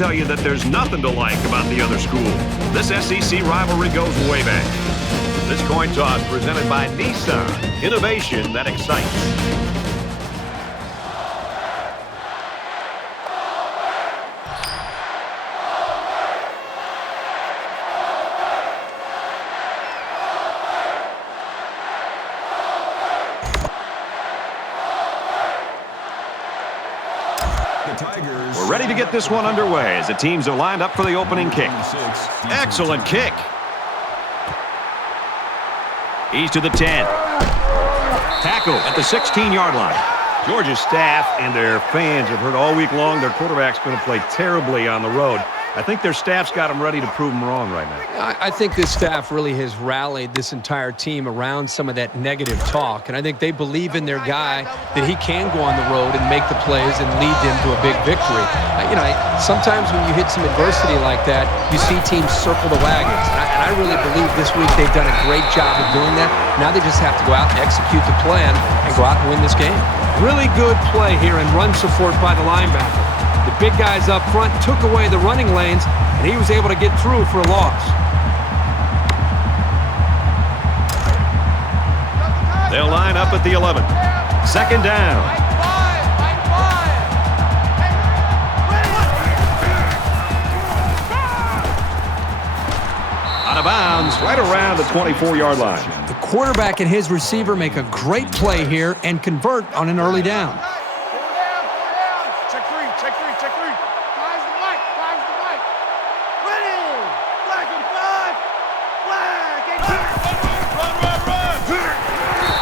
tell you that there's nothing to like about the other school. This SEC rivalry goes way back. This coin toss presented by Nissan. Innovation that excites. We're ready to get this one underway as the teams are lined up for the opening kick. Excellent kick. He's to the 10. Tackle at the 16-yard line. Georgia's staff and their fans have heard all week long their quarterback's going to play terribly on the road. I think their staff's got them ready to prove them wrong right now. I think this staff really has rallied this entire team around some of that negative talk, and I think they believe in their guy that he can go on the road and make the plays and lead them to a big victory. Sometimes when you hit some adversity like that, you see teams circle the wagons, and I really believe this week they've done a great job of doing that. Now they just have to go out and execute the plan and go out and win this game. Really good play here and run support by the linebacker. The big guys up front took away the running lanes, and he was able to get through for a loss. They'll line up at the 11. Second down. Out of bounds, right around the 24-yard line. The quarterback and his receiver make a great play here and convert on an early down.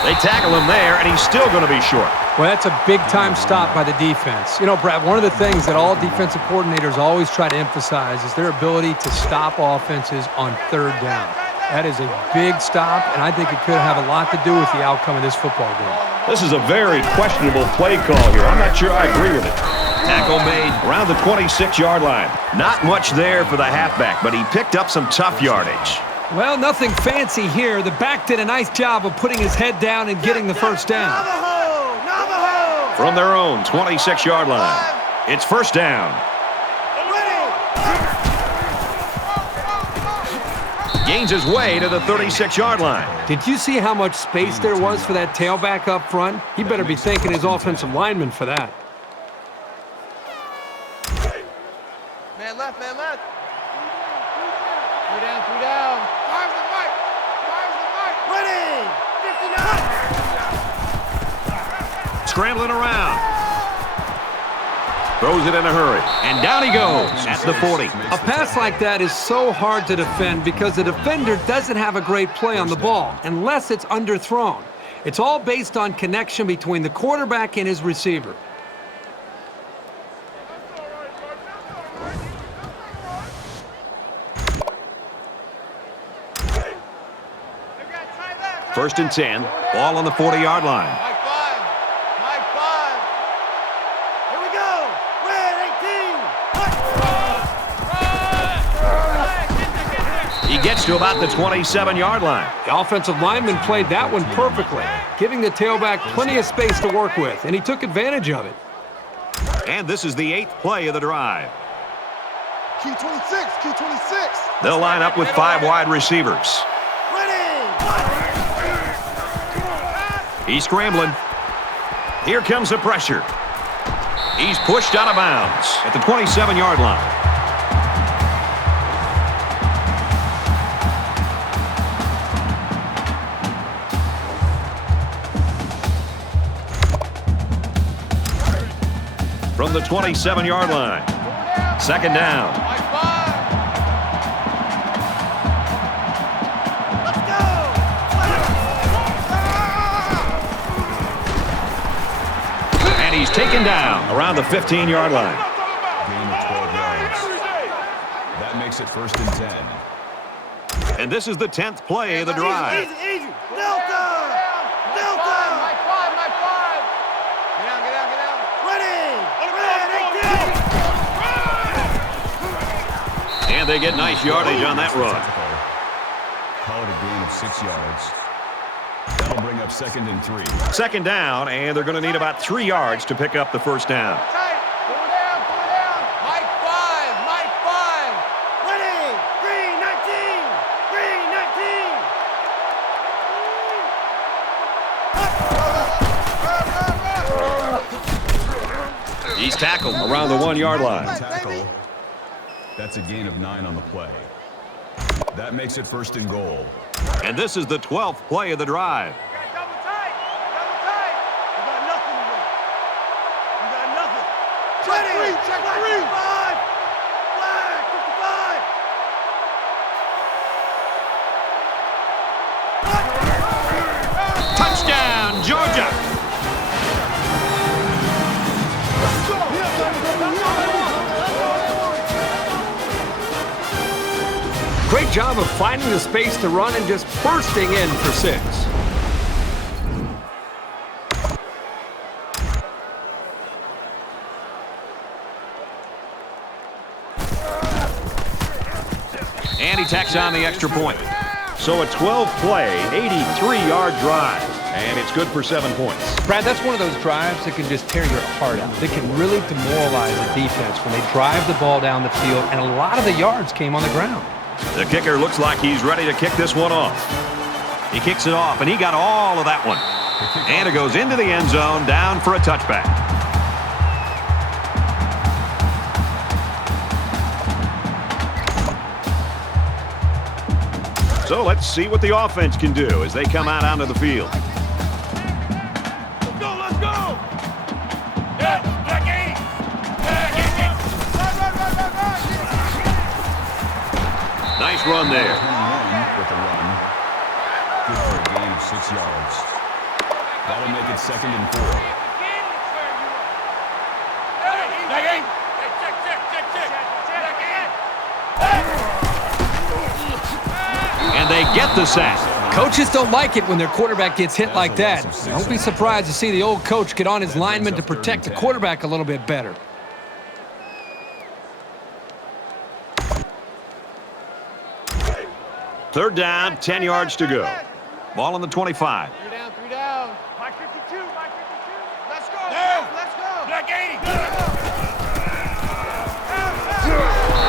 They tackle him there, and he's still going to be short. Well, that's a big-time stop by the defense. You know, Brad, one of the things that all defensive coordinators always try to emphasize is their ability to stop offenses on third down. That is a big stop, and I think it could have a lot to do with the outcome of this football game. This is a very questionable play call here. I'm not sure I agree with it. Tackle made around the 26-yard line. Not much there for the halfback, but he picked up some tough yardage. Well, nothing fancy here. The back did a nice job of putting his head down and getting the first down. From their own 26-yard line, it's first down. Gains his way to the 36-yard line. Did you see how much space there was for that tailback up front? He better be thanking his offensive lineman for that. Man left, man left. Three down. Fires the right. Ready. 59. Scrambling around. Throws it in a hurry. And down he goes at the 40. A pass like that is so hard to defend because the defender doesn't have a great play on the ball unless it's underthrown. It's all based on connection between the quarterback and his receiver. First and 10, ball on the 40-yard line. Mike 5. Here we go. Red 18. He gets to about the 27-yard line. The offensive lineman played that one perfectly, giving the tailback plenty of space to work with, and he took advantage of it. And this is the 8th play of the drive. Q26. They'll line up with 5 wide receivers. He's scrambling. Here comes the pressure. He's pushed out of bounds at the 27-yard line. From the 27-yard line. Second down. He's taken down around the 15-yard line. Gain of 12 yards. That makes it first and 10. And this is the 10th play of the drive. Easy. Delta. Mike 5. Get down. Ready. Red 18. And they get nice yardage on that run. Call it a gain of 6 yards. That'll bring up second and 3. Second down, and they're going to need about 3 yards to pick up the first down. Pull down. Mike 5. tackled around the 1-yard line. Tackle. That's a gain of 9 on the play. That makes it first and goal. And this is the 12th play of the drive. Double tight. Double tight. You got nothing to do. You got nothing. Check three. Check three. 55. Flag. 55. Touchdown, Georgia! Great job of finding the space to run and just bursting in for 6. And he tacks on the extra point. So a 12-play, 83-yard drive. And it's good for 7 points. Brad, that's one of those drives that can just tear your heart out. They can really demoralize a defense when they drive the ball down the field, and a lot of the yards came on the ground. The kicker looks like he's ready to kick this one off. He kicks it off, and he got all of that one. And it goes into the end zone, down for a touchback. So let's see what the offense can do as they come out onto the field. Let's go. Let's go. Yeah. Back eight. Nice run there. 21 with the run. Good for a gain of 6 yards. That'll make it second and 4. Back eight. Check. And they get the sack. Coaches don't like it when their quarterback gets hit like that. Don't be surprised to see the old coach get on his lineman to protect the quarterback a little bit better. Third down, 10 yards to go. Ball on the 25. 3 down. Mike 52. Let's go. Let's go. Back 80.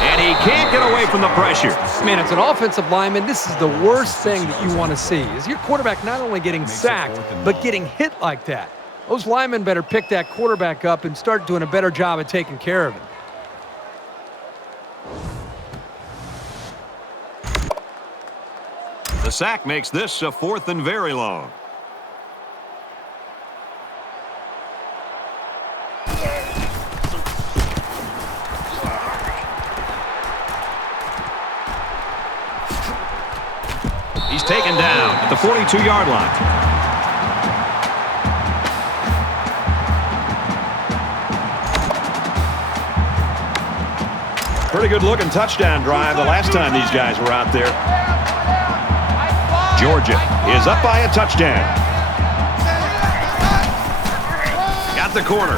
And he can't get away from the pressure. Man, as an offensive lineman, this is the worst thing that you want to see, is your quarterback not only getting sacked, but getting hit like that. Those linemen better pick that quarterback up and start doing a better job of taking care of him. The sack makes this a 4th and very long. He's taken down at the 42-yard line. Pretty good looking touchdown drive the last time these guys were out there. Georgia is up by a touchdown. Got the corner.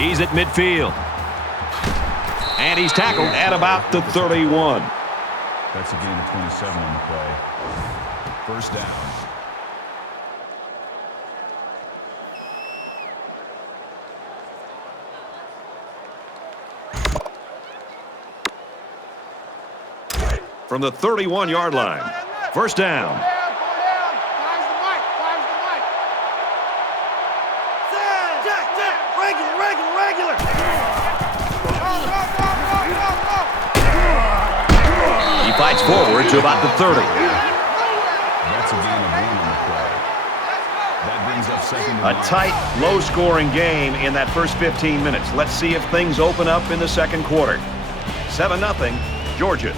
He's at midfield. And he's tackled at about the 31. That's a gain of 27 on the play. First down. From the 31-yard line. First down. Fires the mic. Check. Regular. He fights forward to about the 30. That's a gain of 1 on the play. That brings up second and A tight, low-scoring game in that first 15 minutes. Let's see if things open up in the second quarter. 7-0, Georgia.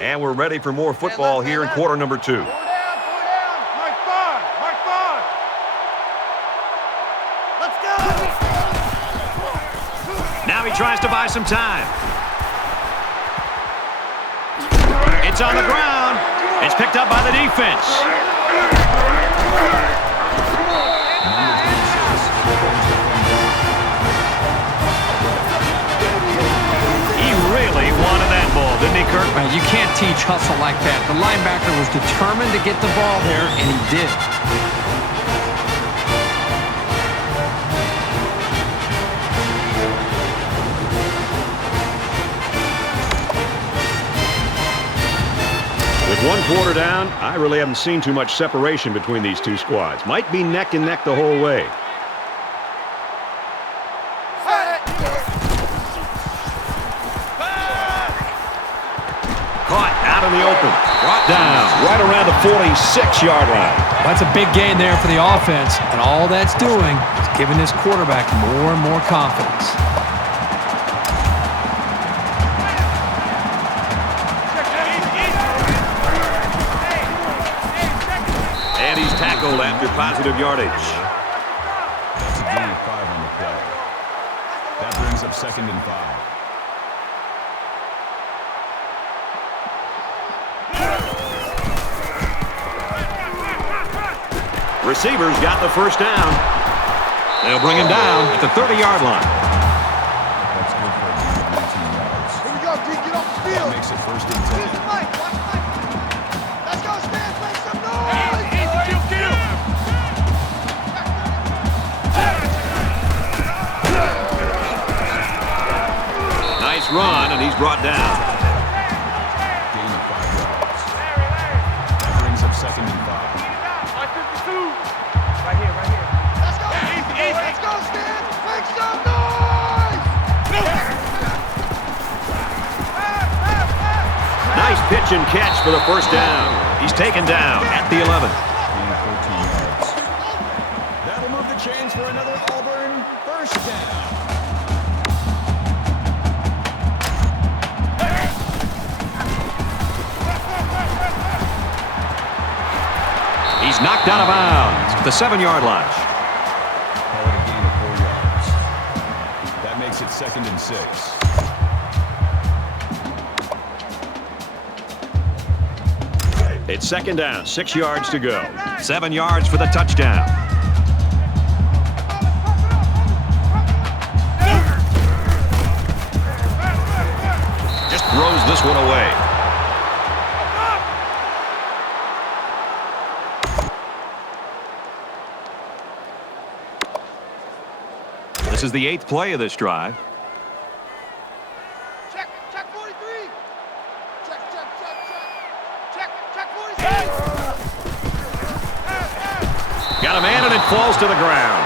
And we're ready for more football here in quarter number 2. Four down. Mark 5. Let's go. Now he tries to buy some time. It's on the ground. It's picked up by the defense. He really wanted that ball, didn't he, Kurt? Man, you can't teach hustle like that. The linebacker was determined to get the ball there, and he did. With 1 quarter down, I really haven't seen too much separation between these two squads. Might be neck and neck the whole way. Caught out in the open. Brought down right around the 46-yard line. That's a big gain there for the offense, and all that's doing is giving this quarterback more and more confidence. And he's tackled after positive yardage. That's a gain of 5 on the play. That brings up 2nd and 5. Receivers got the first down. They'll bring him down at the 30-yard line. That's good for a gain of 19 yards. Here we go, D. Get off the field. That makes it 1st and 10. Mike, watch Mike. Let's go, Stan. Make some noise. Easy, kill. Nice run, and he's brought down. Gain of 5 yards. That brings up 2nd and 5. Right here. Let's go. Easy. Let's go, Stan. Make some noise. Nice pitch and catch for the first down. He's taken down at the 11. Gain of 14 yards. That'll move the chains for another Auburn first down. He's knocked out of bounds at the 7-yard line. Call it a gain of 4 yards. That makes it 2nd and 6. It's 2nd down, 6 yards to go. 7 yards for the touchdown. Just throws this one away. This is the 8th play of this drive. Check 43. Check 43. Got a man, and it falls to the ground.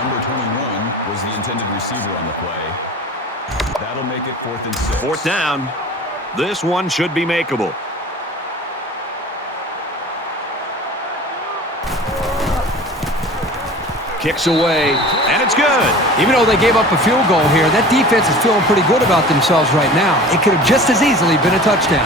Number 21 was the intended receiver on the play. That'll make it 4th and 6. 4th down. This one should be makeable. Kicks away, and it's good. Even though they gave up a field goal here, that defense is feeling pretty good about themselves right now. It could have just as easily been a touchdown.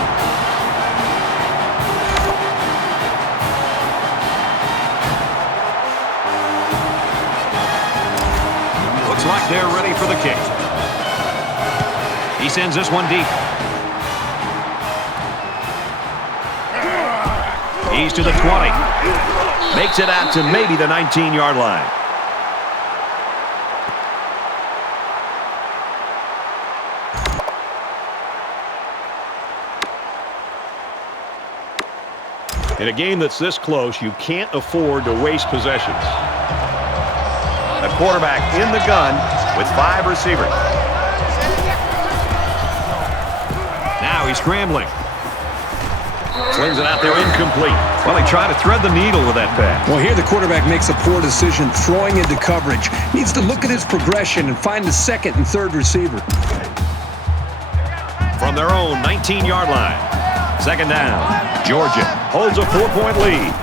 Looks like they're ready for the kick. He sends this one deep. He's to the 20. Makes it out to maybe the 19-yard line. In a game that's this close, you can't afford to waste possessions. The quarterback in the gun with 5 receivers. Now he's scrambling. Slings it out there incomplete. Well, he tried to thread the needle with that pass. Well, here the quarterback makes a poor decision throwing into coverage. Needs to look at his progression and find the 2nd and 3rd receiver. From their own 19-yard line. 2nd down. Georgia holds a 4-point lead.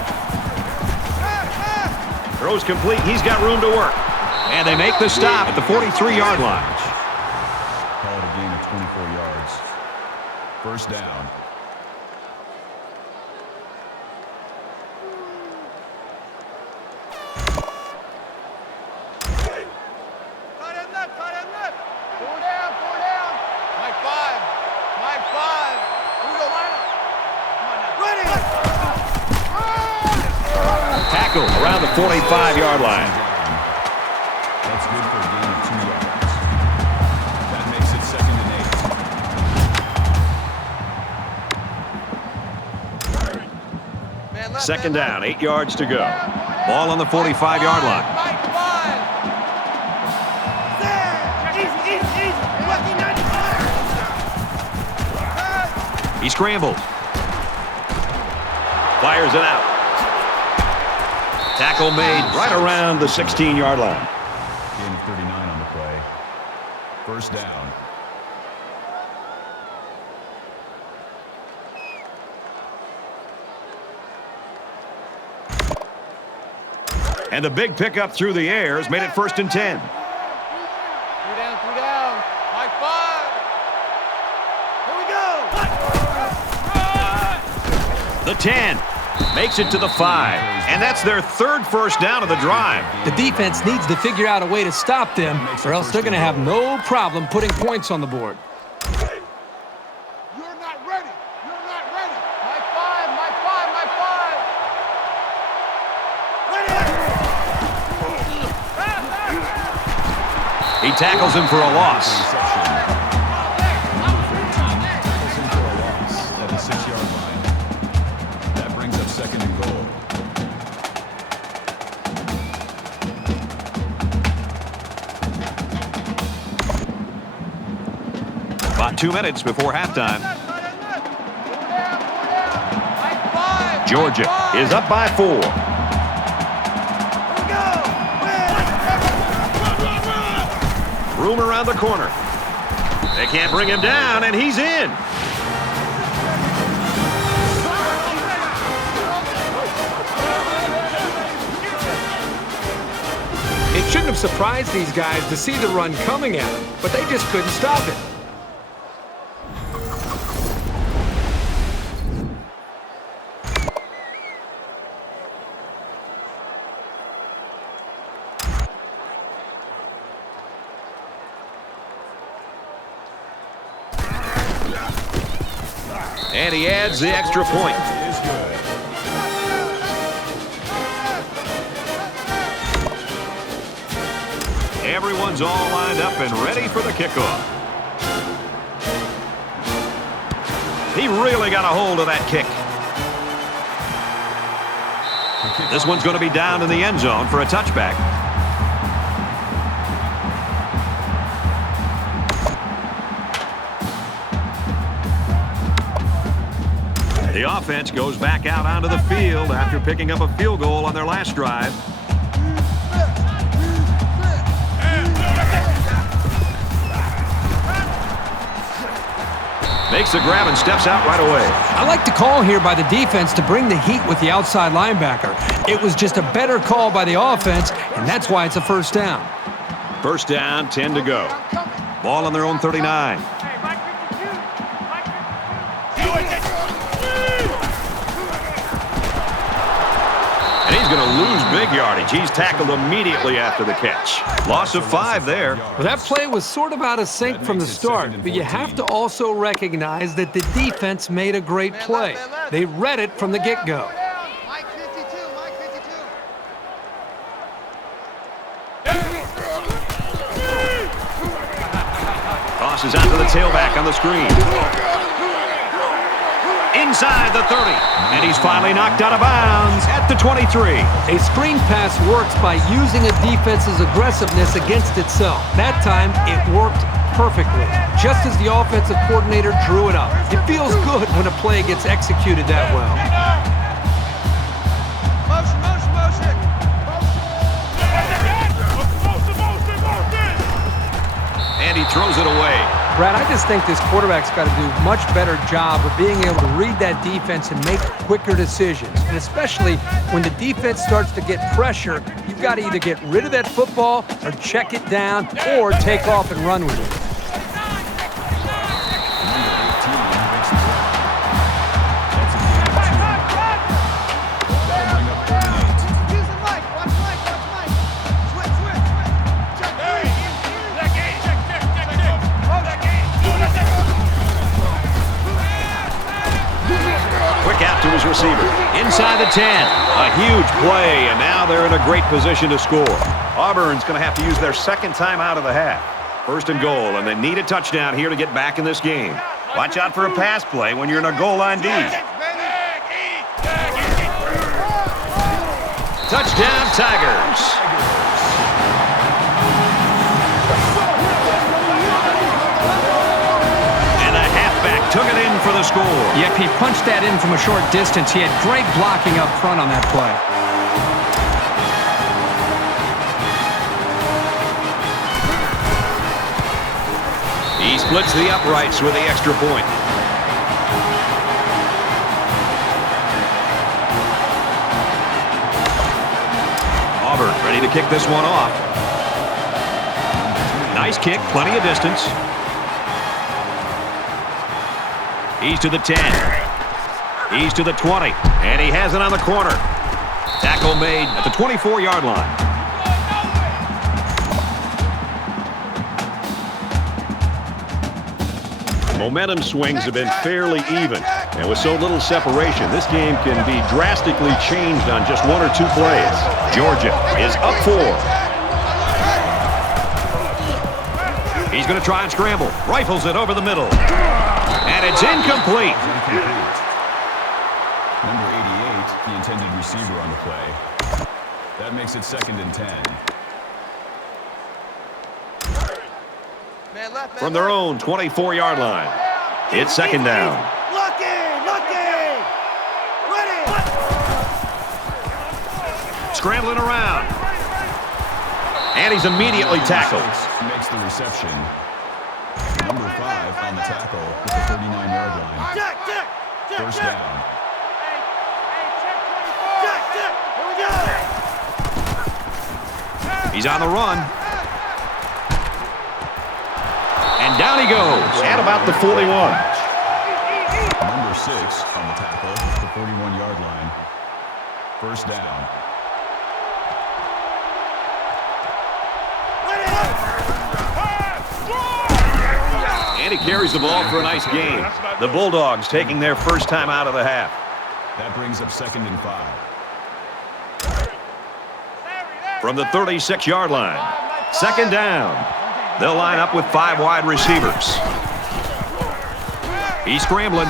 Throws complete. He's got room to work. And they make the stop at the 43-yard line. Call it a gain of 24 yards. 1st down. Tight end left. 4 down. Mike 5. Here we go, line up. Come on now. Ready. Tackle around the 45-yard line. That's good for a gain of 2 yards. That makes it 2nd and 8. 2nd down, 8 yards to go. Ball on the 45-yard line. Mike 5. Easy. Lucky 95. He scrambled. Fires it out. Tackle made right around the 16-yard line. Gain of 39 on the play. First down. And the big pickup through the air has made it 1st and 10. 3 down. High five. Here we go. The 10 makes it to the 5. And that's their 3rd first down of the drive. The defense needs to figure out a way to stop them, or else they're going to have no problem putting points on the board. You're not ready. You're not ready. My five. My five. My five. He tackles him for a loss. Tackles him for a loss at the 6-yard line. That brings up 2nd and goal. About 2 minutes before halftime. Georgia is up by 4. Room around the corner. They can't bring him down, and he's in. It shouldn't have surprised these guys to see the run coming at them, but they just couldn't stop it. And he adds the extra point. Is good. Everyone's all lined up and ready for the kickoff. He really got a hold of that kick. This one's going to be down in the end zone for a touchback. The offense goes back out onto the field after picking up a field goal on their last drive. Makes the grab and steps out right away. I like the call here by the defense to bring the heat with the outside linebacker. It was just a better call by the offense, and that's why it's a first down. First down, 10 to go. Ball on their own 39. And he's going to lose big yardage. He's tackled immediately after the catch. Loss of 5 there. Well, that play was sort of out of sync from the start, but you have to also recognize that the defense made a great play. They read it from the get-go. Mike 52. Mike 52. Tosses out to the tailback on the screen. Inside the 30. And he's finally knocked out of bounds at the 23. A screen pass works by using a defense's aggressiveness against itself. That time, it worked perfectly, just as the offensive coordinator drew it up. It feels good when a play gets executed that well. Motion, motion, motion. And he throws it away. Brad, I just think this quarterback's got to do a much better job of being able to read that defense and make quicker decisions. And especially when the defense starts to get pressure, you've got to either get rid of that football or check it down or take off and run with it. To his receiver. Inside the 10. A huge play, and now they're in a great position to score. Auburn's going to have to use their second time out of the half. 1st and goal, and they need a touchdown here to get back in this game. Watch out for a pass play when you're in a goal line D. Touchdown, Tigers. And a halfback took it in for the score. Yep, he punched that in from a short distance. He had great blocking up front on that play. He splits the uprights with the extra point. Auburn ready to kick this one off. Nice kick, plenty of distance. He's to the 10. He's to the 20. And he has it on the corner. Tackle made at the 24-yard line. Momentum swings have been fairly even. And with so little separation, this game can be drastically changed on just one or two plays. Georgia is up 4. He's going to try and scramble. Rifles it over the middle. And it's incomplete. Number 88, the intended receiver on the play. That makes it 2nd and 10. From their own 24-yard line. It's 2nd down. Scrambling around. And he's immediately tackled. Makes the reception. Number 5 on the tackle at the 39-yard line. First down. He's on the run. And down he goes at about the 41. Number 6 on the tackle at the 41-yard line. First down. And he carries the ball for a nice gain. The Bulldogs taking their first time out of the half. That brings up 2nd and 5. From the 36-yard line. 2nd down. They'll line up with 5 wide receivers. He's scrambling.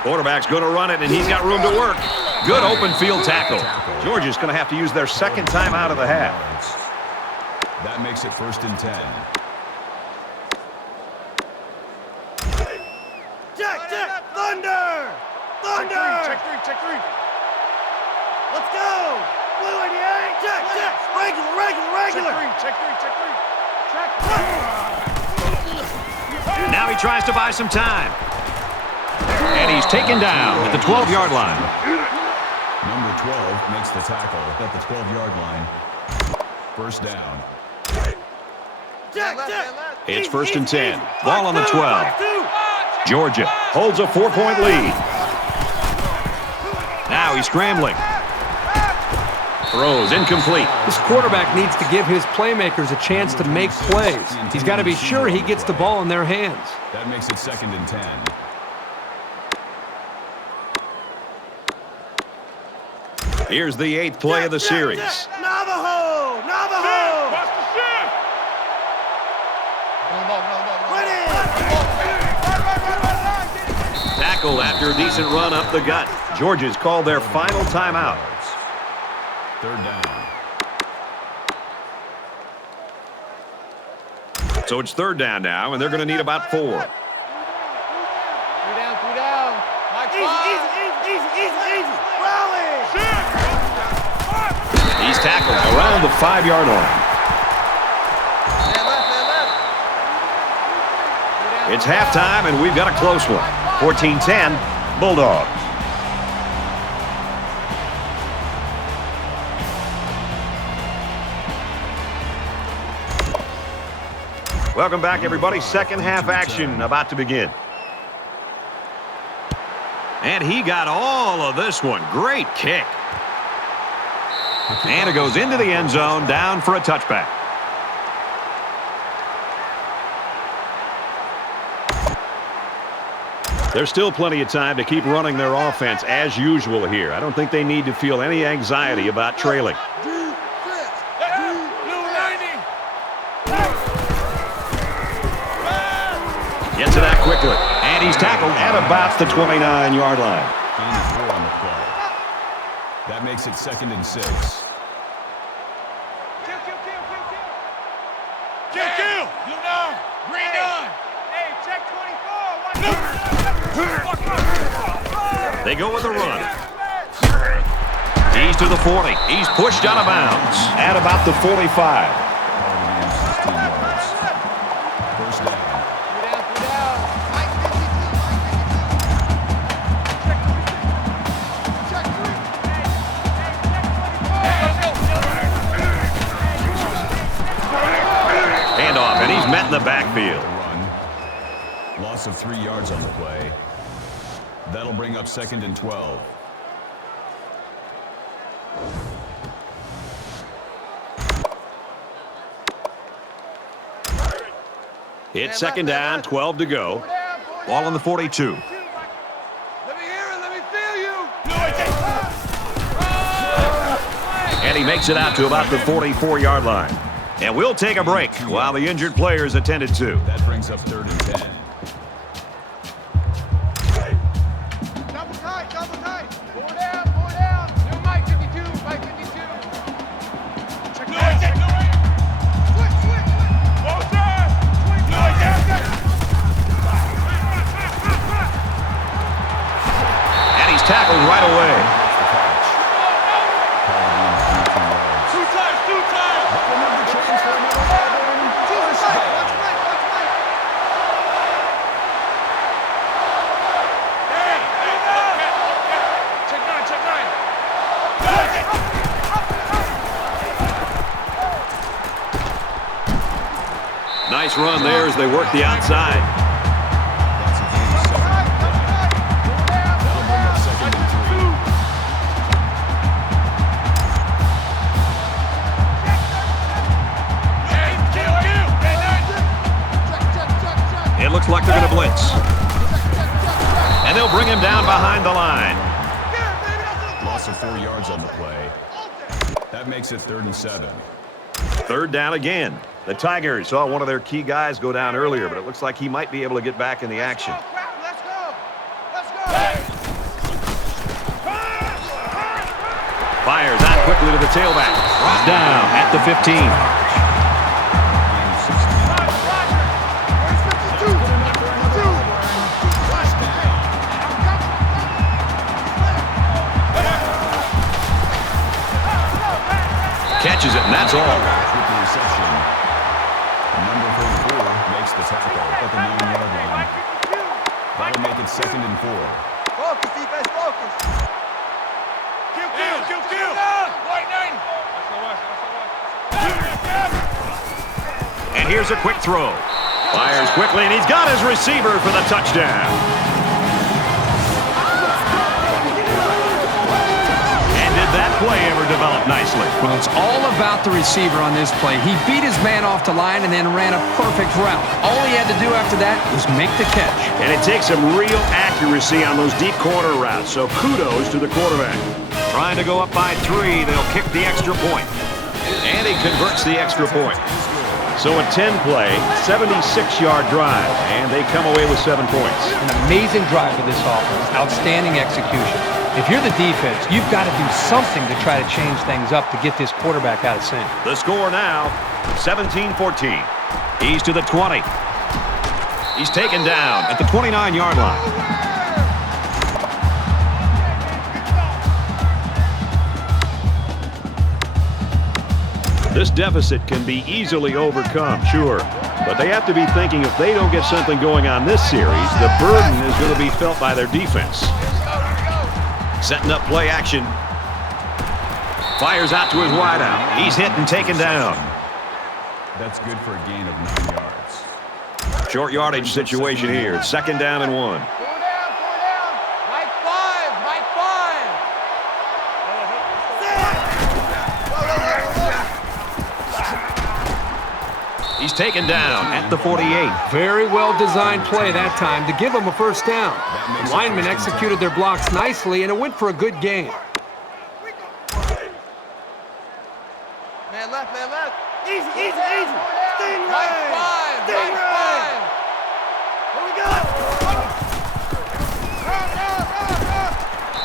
Quarterback's going to run it, and he's got room to work. Good open field tackle. Georgia's going to have to use their 2nd time out of the half. That makes it 1st and 10. Thunder! Check three. Let's go! Blue in the air! Check! Regular! Check three. Now he tries to buy some time. And he's taken down at the 12-yard line. Number 12 makes the tackle at the 12-yard line. First down. It's 1st and 10. Ball on the 12. Georgia holds a 4-point lead. Now he's scrambling. Throws incomplete. This quarterback needs to give his playmakers a chance to make plays. He's got to be sure he gets the ball in their hands. That makes it 2nd and 10. Here's the 8th play of the series. Navajo! Tackled after a decent run up the gut. Georgia's called their final timeout. 3rd down. So it's 3rd down now, and they're going to need about 4. 3 down. Easy. Rally! He's tackled around the 5-yard line. It's halftime, and we've got a close one. 14-10, Bulldogs. Welcome back, everybody. Second half action about to begin. And he got all of this one. Great kick. And it goes into the end zone, down for a touchback. There's still plenty of time to keep running their offense as usual here. I don't think they need to feel any anxiety about trailing. Gets it out quickly. And he's tackled at about the 29-yard line. Gain of 4 on the play. That makes it 2nd and 6. Kill. Blue 9. Green 9. Hey, check 24. They go with a run. He's to the 40. He's pushed out of bounds at about the 45. First down. Handoff, and he's met in the backfield. Run. Loss of 3 yards on the play. That'll bring up 2nd and 12. It's 2nd down, 12 to go. Ball on the 42. Let me hear it. Let me feel you. And he makes it out to about the 44-yard line. And we'll take a break while the injured player is attended to. That brings up 3rd and 10. Double tight. Double tight. Four down. Four down. New Mike 52. Mike 52. Check it out. Switch. Switch. Both sides. Switch. And he's tackled right away. Nice run there as they work the outside. That's a game of 7. That'll bring up 2nd and 3. It looks like they're going to blitz. And they'll bring him down behind the line. Loss of 4 yards on the play. That makes it 3rd and 7. 3rd down again. The Tigers saw one of their key guys go down earlier, but it looks like he might be able to get back in the action. Let's go. Let's go. Fires out quickly to the tailback. Brought down at the 15. Catches it, and that's all. With the reception, number 34 makes the tackle at the 9-yard line. That'll make it 2nd and 4. Focus, defense, focus. Q. Lightning. And here's a quick throw. Fires quickly, and he's got his receiver for the touchdown. And did that play ever develop nicely? Well, it's all about the receiver on this play. He beat his man off the line and then ran a perfect route. All he had to do after that was make the catch. And it takes some real accuracy on those deep corner routes, so kudos to the quarterback. Trying to go up by 3, they'll kick the extra point. And he converts the extra point. So a 10-play, 76-yard drive, and they come away with 7 points. An amazing drive for this offense. Outstanding execution. If you're the defense, you've got to do something to try to change things up to get this quarterback out of sync. The score now, 17-14. He's to the 20. He's taken down at the 29-yard line. This deficit can be easily overcome, sure. But they have to be thinking if they don't get something going on this series, the burden is going to be felt by their defense. Setting up play action. Fires out to his wideout. He's hit and taken down. That's good for a gain of 9 yards. Short yardage situation here. 2nd down and 1. Four down. Mike 5. Mike 5. He's taken down at the 48. Very well-designed play that time to give them a first down. The linemen executed their blocks nicely, and it went for a good gain. Man left. Easy. Stingray. Mike 5. Mike 5. Here we go.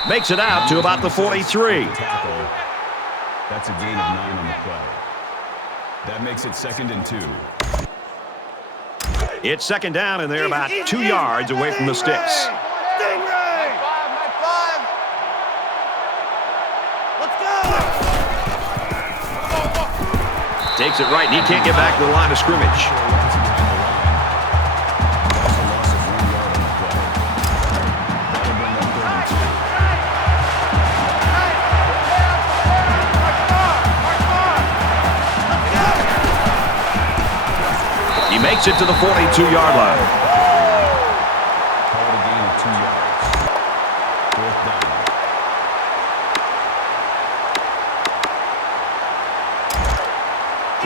Makes it out to about the 43. Tackle. That's a gain of 9 on the play. That makes it 2nd and 2. It's second down, and they're about 2 yards away from the sticks. Takes it right, and he can't get back to the line of scrimmage. He makes it to the 42-yard line. Call it a gain of 2 yards. Fourth down.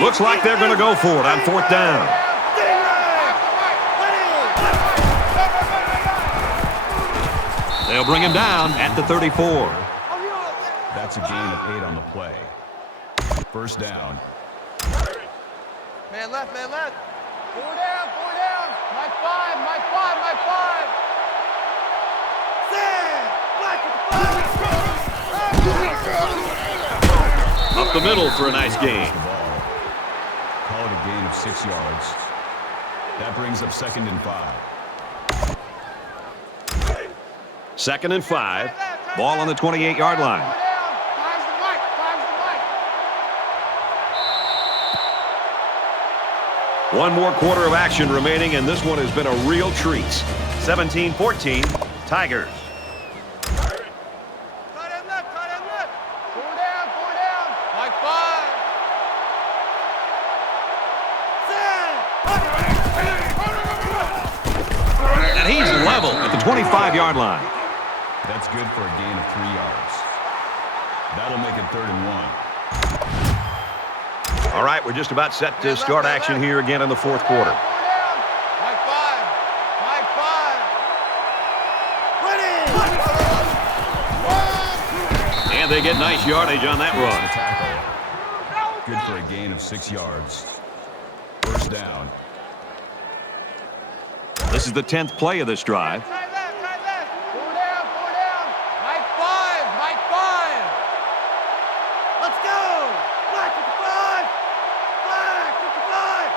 Looks like they're going to go for it on fourth down. They'll bring him down at the 34. That's a gain of 8 on the play. First down. Man left, man left. 4 down, 4 down. Mike 5, Mike 5, Mike 5. Up the middle for a nice gain. Call it a gain of 6 yards. That brings up 2nd and 5. 2nd and 5. Ball on the 28-yard line. One more quarter of action remaining, and this one has been a real treat. 17-14, Tigers. Cut him left, cut him left. 4 down, 4 down. Mike 5. And he's level at the 25-yard line. That's good for a gain of 3 yards. That'll make it 3rd and 1. All right, we're just about set to start action here again in the fourth quarter. Mike 5. Mike 5. And they get nice yardage on that The run. tackle. Good for a gain of 6 yards. First down. This is the 10th play of this drive. Right left, right left. 4 down, 4 down. Mike 5, Mike 5. Let's go. Black 55. Black 55.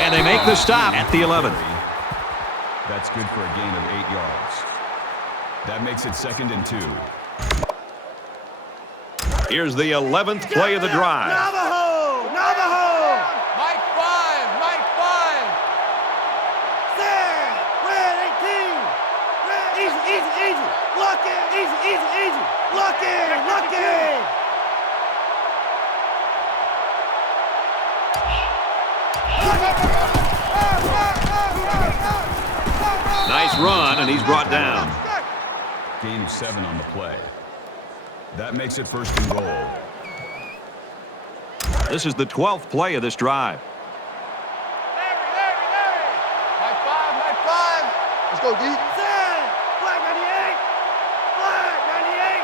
And they make the stop at the 11. That's good for a gain of 8 yards. That makes it 2nd and 2. Here's the 11th play of the drive. Navajo! Navajo! Mike 5, Mike 5. There! Red 18. Red. Easy, easy, easy. Lock in. Easy, easy, easy. Lock in, lock in. Nice run, and he's brought down. Gain of 7 on the play. That makes it 1st and goal. This is the 12th play of this drive. Larry. Mike 5, Mike 5. Let's go, D. Black 98. Black 98.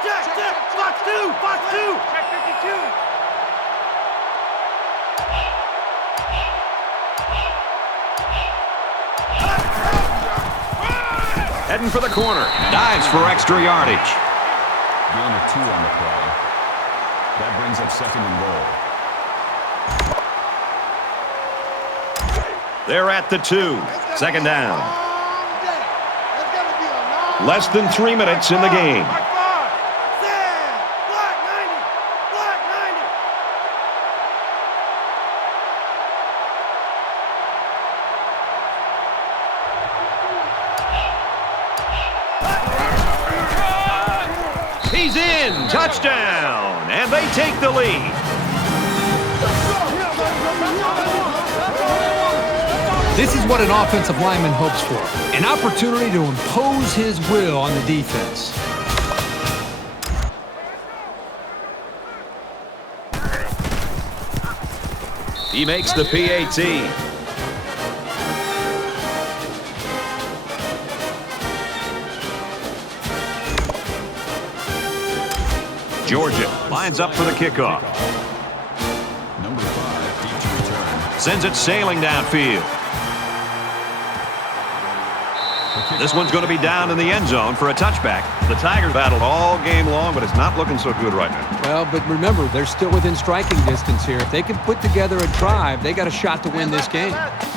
Check. Fox 2. Fox 2. Check 52. Heading for the corner. Dives for extra yardage. Gain of 2 on the play. That brings up 2nd and goal. They're at the 2. 2nd down. Less than 3 minutes in the game. Black 90. Black 90. He's in. Touchdown. And they take the lead. This is what an offensive lineman hopes for. An opportunity to impose his will on the defense. He makes the PAT. Georgia lines up for the kickoff. Number 5, deep to return. Sends it sailing downfield. The This one's going to be down in the end zone for a touchback. The Tigers battled all game long, but it's not looking so good right now. Well, but remember, they're still within striking distance here. If they can put together a drive, they got a shot to win this game.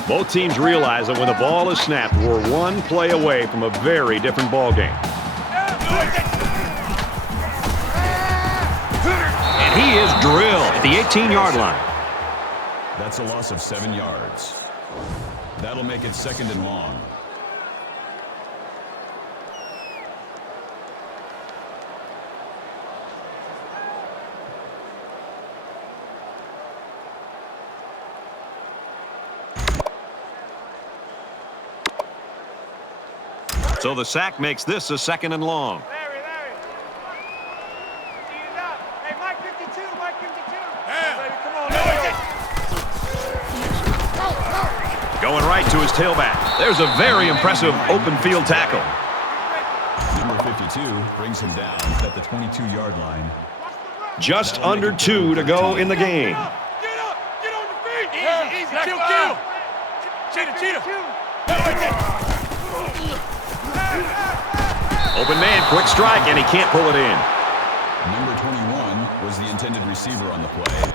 Both teams realize that when the ball is snapped, we're one play away from a very different ball game. And he is drilled at the 18-yard line. That's a loss of 7 yards. That'll make it 2nd and long. So the sack makes this a 2nd and long. Larry. Eat it up. Hey, Mike 52, Mike 52. Yeah. Baby, come on, Going right to his tailback. There's a very impressive open field tackle. Number 52 brings him down at the 22-yard line. Just under 2 to go in the game. Get up. Get on your feet. Easy. Kill. Cheetah. Open man, quick strike, and he can't pull it in. Number 21 was the intended receiver on the play.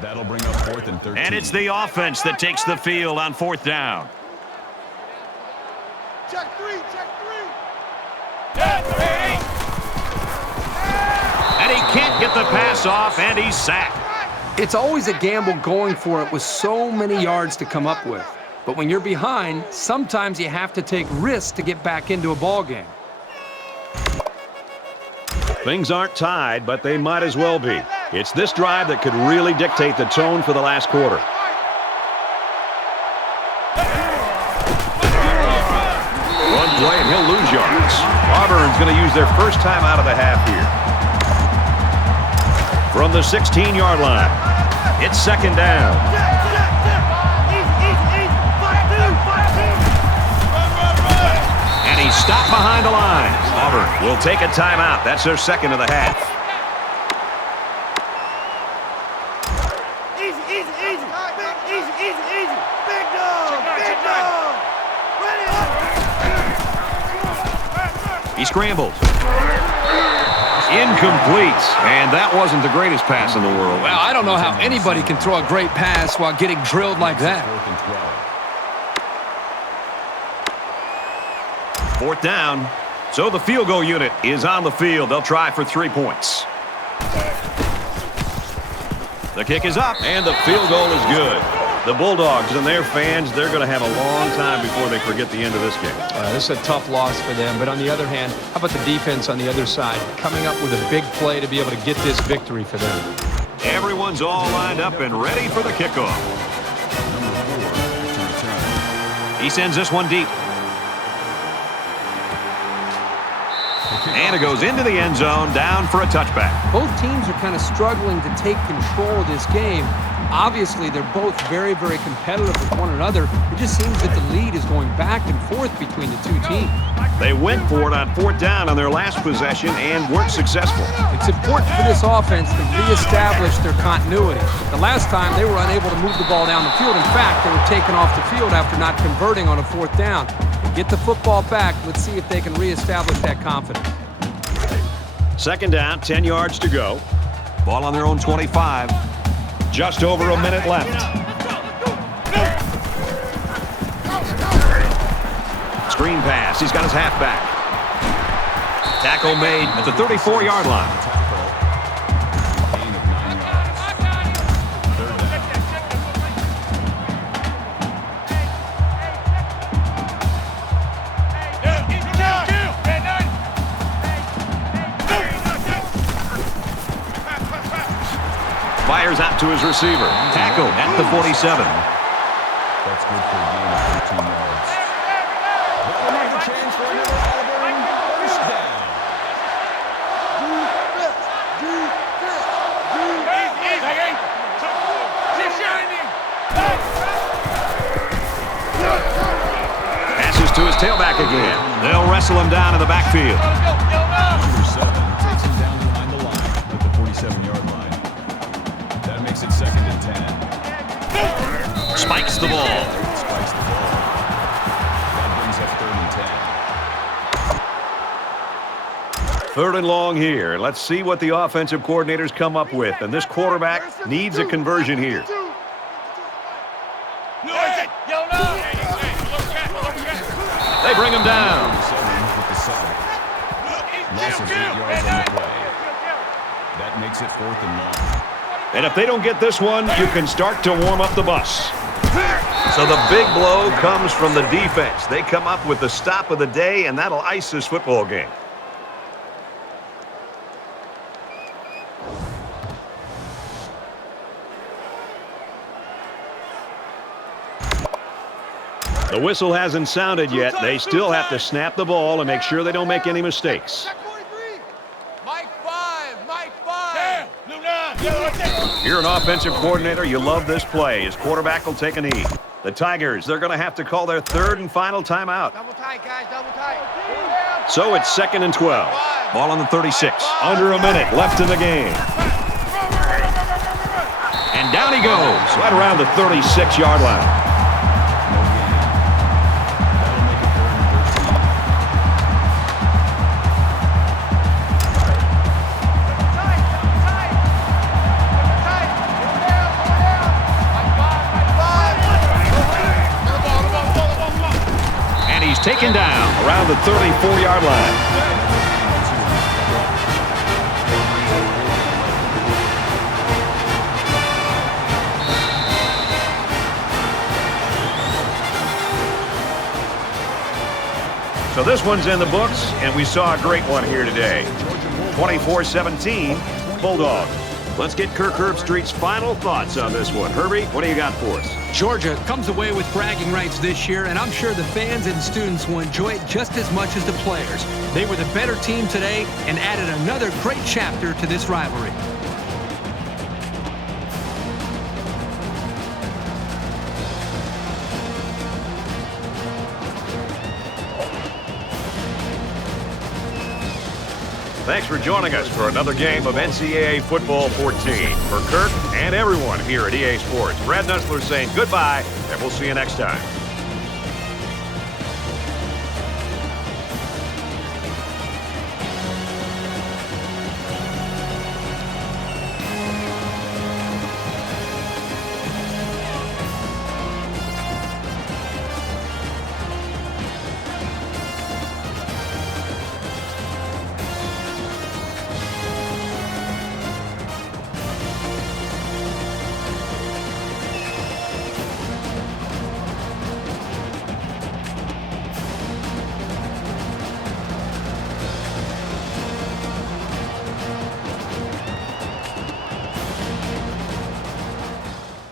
That'll bring up 4th and 13. And it's the offense that takes the field on 4th down. Check three. And he can't get the pass off, and he's sacked. It's always a gamble going for it with so many yards to come up with. But when you're behind, sometimes you have to take risks to get back into a ball game. Things aren't tied, but they might as well be. It's this drive that could really dictate the tone for the last quarter. One play, and he'll lose yards. Auburn's going to use their first time out of the half here. From the 16-yard line, it's 2nd down. And he's stopped behind the line. Auburn will take a timeout. That's their 2nd of the half. Easy. Big dog. Ready up. He scrambles. Incomplete. And that wasn't the greatest pass in the world. Well, I don't know how anybody can throw a great pass while getting drilled like that. 4th and 12. 4th down. So the field goal unit is on the field. They'll try for 3 points. The kick is up, and the field goal is good. The Bulldogs and their fans, they're going to have a long time before they forget the end of this game. This is a tough loss for them. But on the other hand, how about the defense on the other side? Coming up with a big play to be able to get this victory for them. Everyone's all lined up and ready for the kickoff. Number 4 to return. He sends this one deep. And it goes into the end zone, down for a touchback. Both teams are kind of struggling to take control of this game. Obviously, they're both very, very competitive with one another. It just seems that the lead is going back and forth between the two teams. They went for it on 4th down on their last possession and weren't successful. It's important for this offense to reestablish their continuity. The last time, they were unable to move the ball down the field. In fact, they were taken off the field after not converting on a 4th down. Get the football back. Let's see if they can reestablish that confidence. 2nd down, 10 yards to go. Ball on their own 25. Just over a minute left. Screen pass. He's got his halfback. Tackle made at the 34-yard line. Gain of 9 yards. 3rd down. Fires out to his receiver. Tackle at the 47. That's good for a gain of 13 yards. That'll make the change for another Auburn first down. Passes to his tailback again. They'll wrestle him down in the backfield. Number 7 takes him down behind the line at the 47-yard line. That makes it 2nd and 10. Spikes the ball. Spikes the ball. That brings up 3rd and 10. 3rd and long here. Let's see what the offensive coordinators come up with. And this quarterback needs a conversion here. They bring him down. Loss of 8 yards on the play. That makes it 4th and long. And if they don't get this one, you can start to warm up the bus. So the big blow comes from the defense. They come up with the stop of the day, and that'll ice this football game. The whistle hasn't sounded yet. They still have to snap the ball and make sure they don't make any mistakes. You're an offensive coordinator. You love this play. His quarterback will take a knee. The Tigers, they're going to have to call their 3rd and final timeout. Double tight, guys, double tight. So it's 2nd and 12. Ball on the 36. Under a minute left in the game. And down he goes, right around the 36-yard line. Taken down around the 34-yard line. So this one's in the books, and we saw a great one here today. 24-17, Bulldogs. Let's get Kirk Herbstreit's final thoughts on this one. Herbie, what do you got for us? Georgia comes away with bragging rights this year, and I'm sure the fans and students will enjoy it just as much as the players. They were the better team today and added another great chapter to this rivalry. Thanks for joining us for another game of NCAA Football 14. For Kirk and everyone here at EA Sports, Brad Nussler saying goodbye, and we'll see you next time.